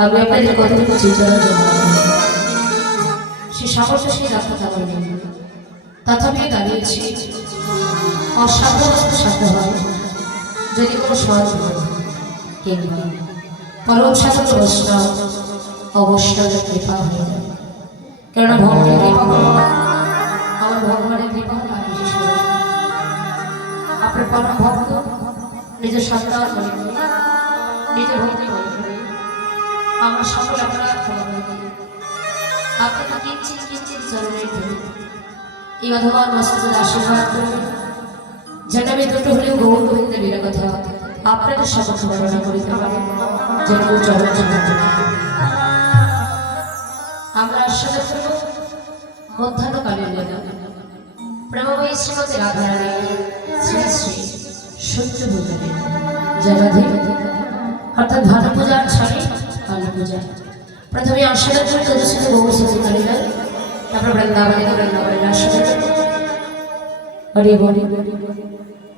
আমি আপনাদের কতটুকু চিন্তার জন্য সে সাহস সেই রাখতে পারি তথাপি দাঁড়িয়েছি অসাধ্য বস্তু সাধ্য হয় যদি কোনো সহজ কিংবা পরম সাধক বৈষ্ণব অবশ্যই কৃপা হয়ে যায়। কেননা ভক্তের কৃপা হল আমার ভগবানের কৃপা হল আর বিশেষ করে আপনার পরম ভক্ত নিজের সন্তান মনে করি নিজের ভক্তি মনে করি আমরা সকল আপনারা ক্ষমা করি আপনাকে কিঞ্চিত কিঞ্চিত চরণের ধরে এই অধমান মস্তকের আশীর্বাদ করি যেন আমি দুটো হলেও গৌর গোবিন্দ বীরা কথা আপনাদের সকল বর্ণনা করিতে পারি যেন চরণ চরণ আমরা আশীর্বাদ করব মধ্যাহ্নকালীন বেলা প্রেমময়ী শ্রীমতী রাধারানী শ্রী শ্রী সত্যভূতানী জয়রাধে অর্থাৎ ভানু পূজার ছাড়ে কালী পূজা প্রথমে আশীর্বাদ করে তদুসিত গৌর সচিকারীরা তারপর বৃন্দাবনের আশীর্বাদ হরি বলি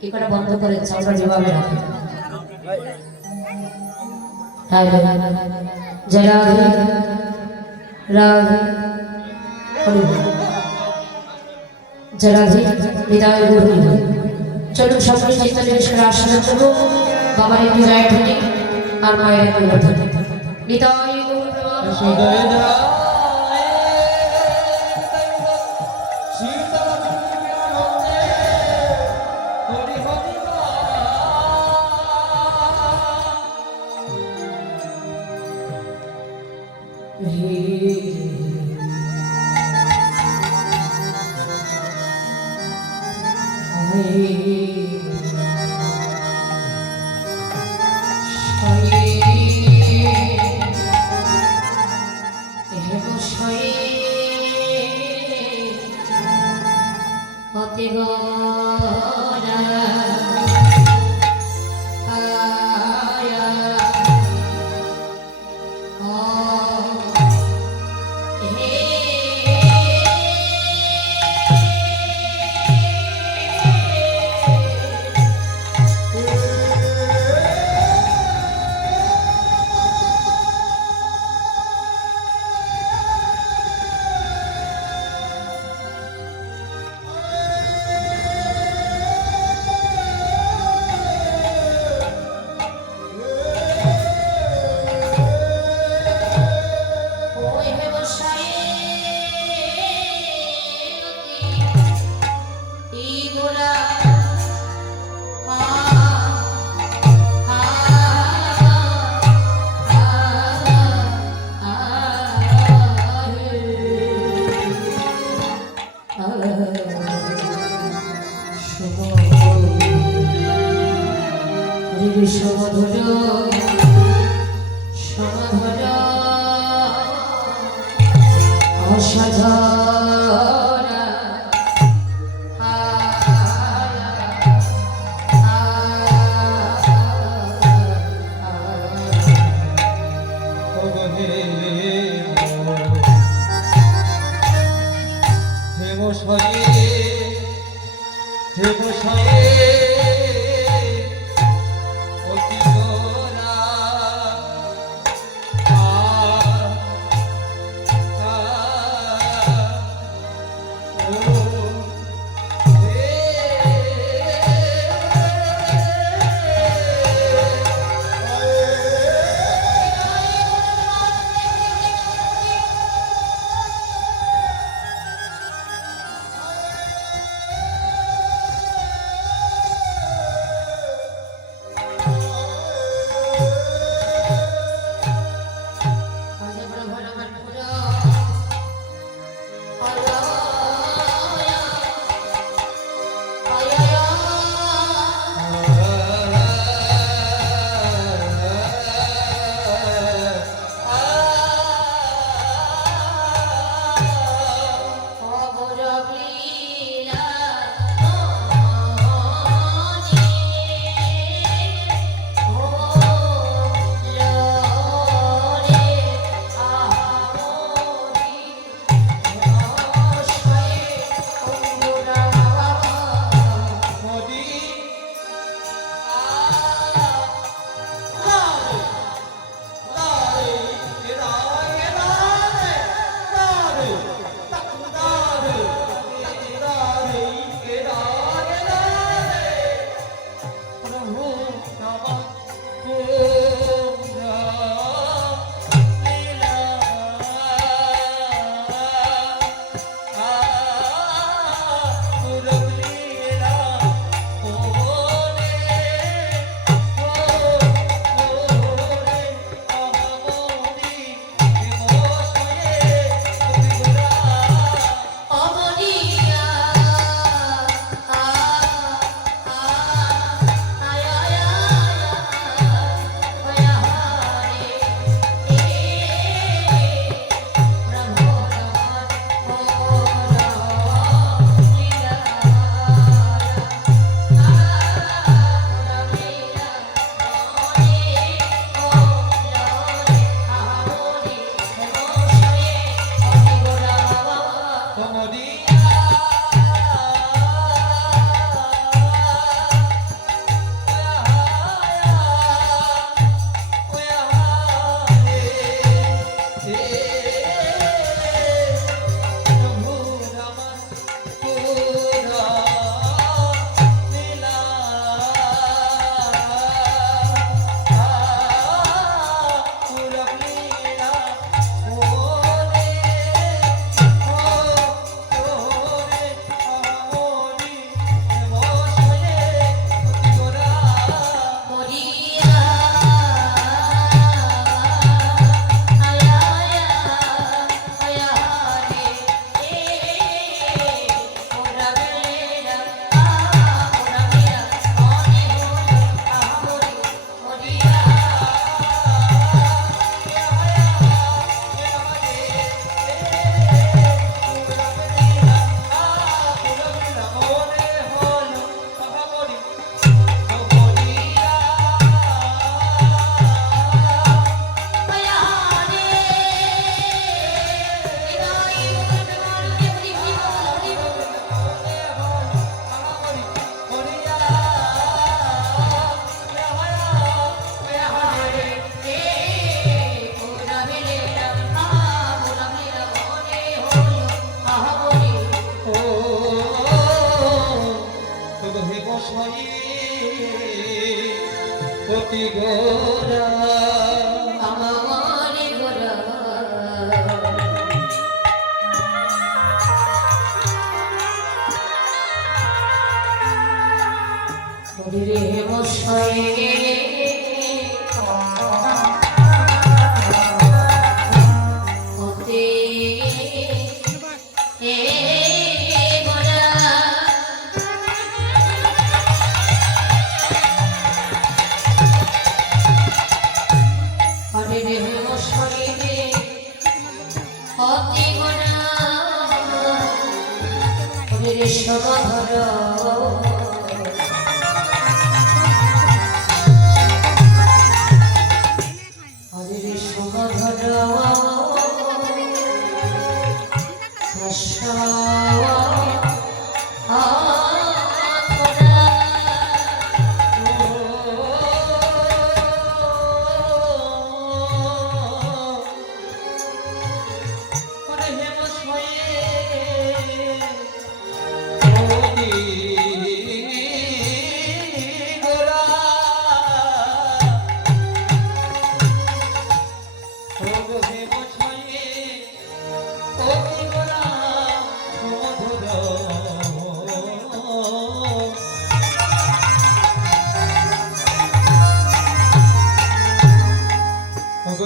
কি করে বন্ধ করে চামড়া যেভাবে রাখে জয় রাধে রাধে হরি বল জয় রাধে হৃদয় গৌরী চলুন সকলে চিত্ত নিবেশ করে আশীর্বাদ করবো বাবার একটু জয় ধ্বনি আর মায়ের একটু ধ্বনি হৃদয়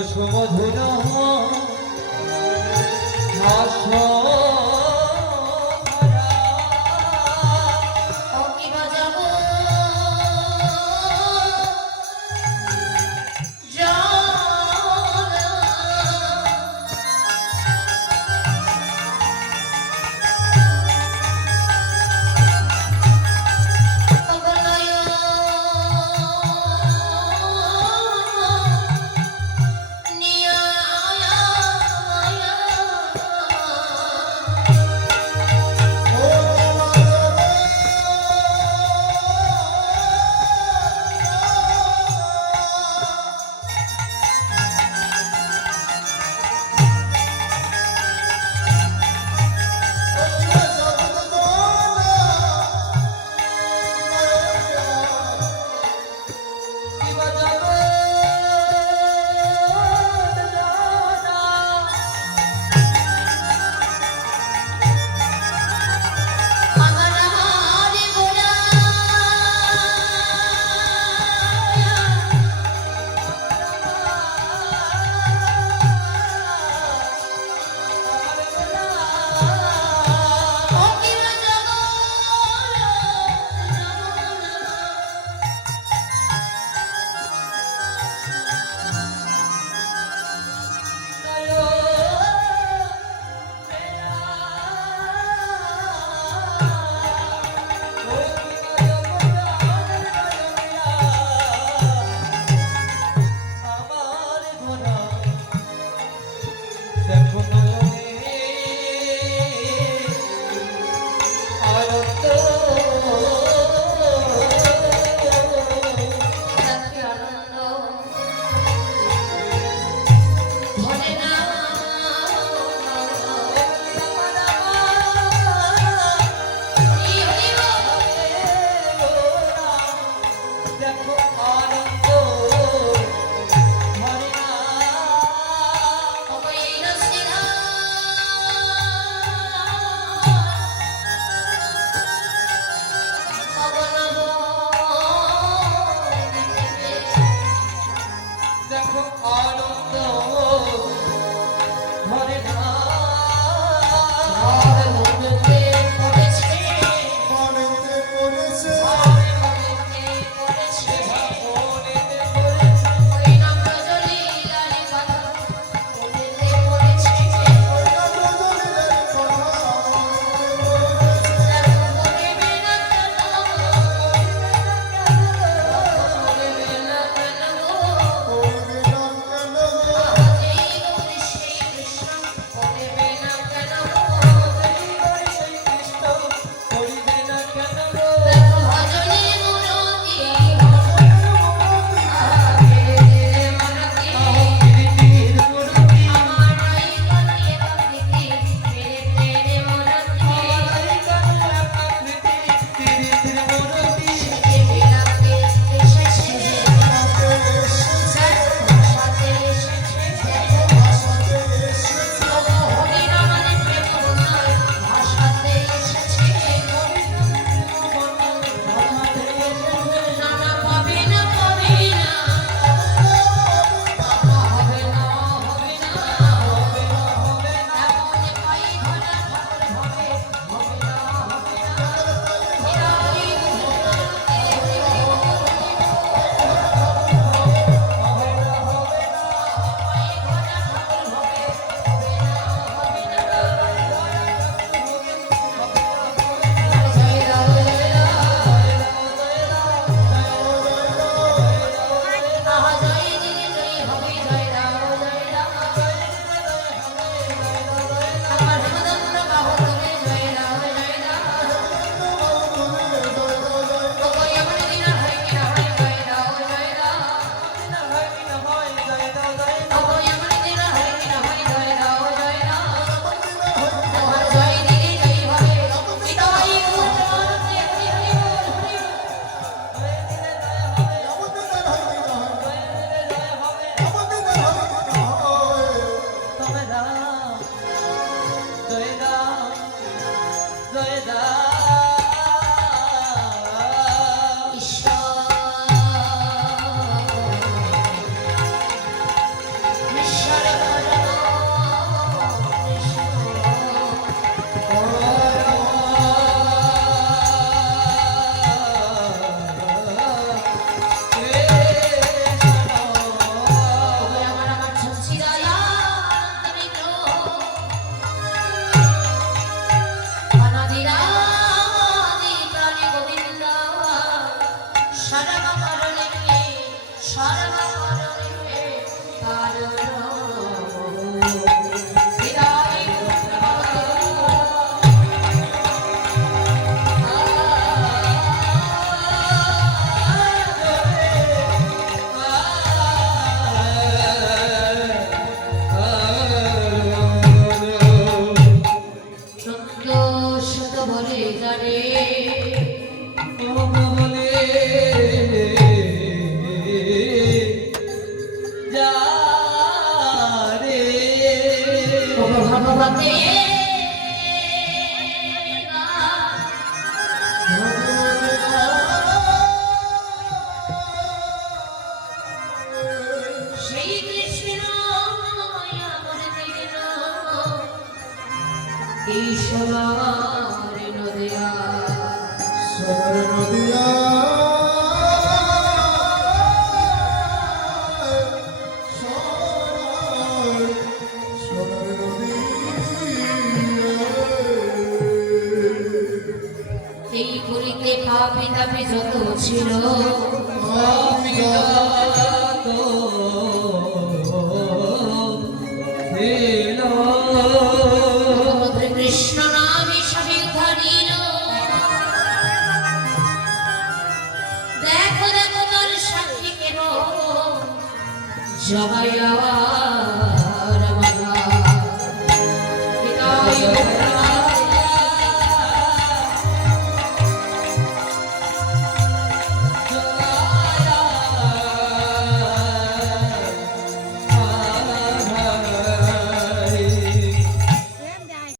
সুমধুর হাস্য ভগবতে সেই কৃষ্ণ এই সোনার নদিয়া সোনার নদিয়া সোনার এই পুরীতে পাপি তাপি যত ছিল ভগবতে কৃষ্ণ নামে সবে উদ্ধারিল দেখো দেখো তোর সাক্ষী কেন জগাইয়া